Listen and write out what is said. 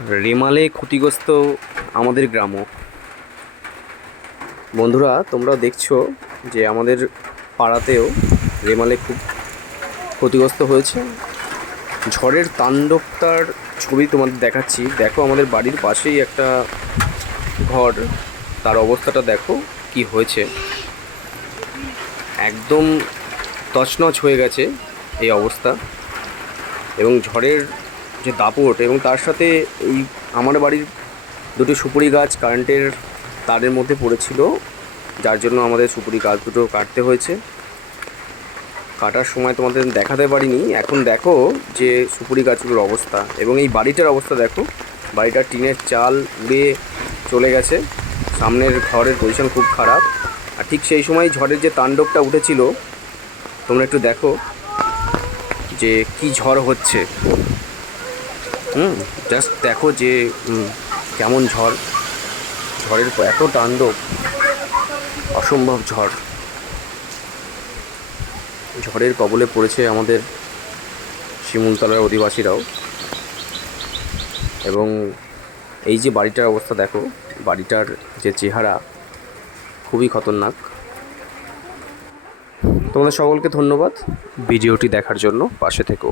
রেমালে ক্ষতিগ্রস্ত আমাদের গ্রামও। বন্ধুরা, তোমরা দেখছো যে আমাদের পাড়াতেও রেমালে খুব ক্ষতিগ্রস্ত হয়েছে। ঝড়ের তাণ্ডবটার ছবি তোমাদের দেখাচ্ছি। দেখো, আমাদের বাড়ির পাশেই একটা ঘর, তার অবস্থাটা দেখো কি হয়েছে। একদম তছনছ হয়ে গেছে এই অবস্থা। এবং ঝড়ের যে দাপট, এবং তার সাথে এই আমার বাড়ির দুটো সুপুরি গাছ কারেন্টের তারের মধ্যে পড়েছিল, যার জন্য আমাদের সুপুরি গাছ দুটো কাটতে হয়েছে। কাটার সময় তোমাদের দেখাতে পারিনি। এখন দেখো যে সুপুরি গাছগুলোর অবস্থা, এবং এই বাড়িটার অবস্থা দেখো। বাড়িটার টিনের চাল উড়ে চলে গেছে। সামনের ঘরের পজিশন খুব খারাপ। আর ঠিক সেই সময় ঝড়ের যে তাণ্ডবটা উঠেছিল, তোমরা একটু দেখো যে কি ঝড় হচ্ছে। জাস্ট দেখো যে কেমন ঝড়, ঝড়ের এত তাণ্ডব, অসম্ভব ঝড়। ঝড়ের কবলে পড়েছে আমাদের শিমুলতলার অধিবাসীরাও। এবং এই যে বাড়িটার অবস্থা দেখো, বাড়িটার যে চেহারা খুবই খতরনাক। তোমাদের সকলকে ধন্যবাদ ভিডিওটি দেখার জন্য। পাশে থেকো।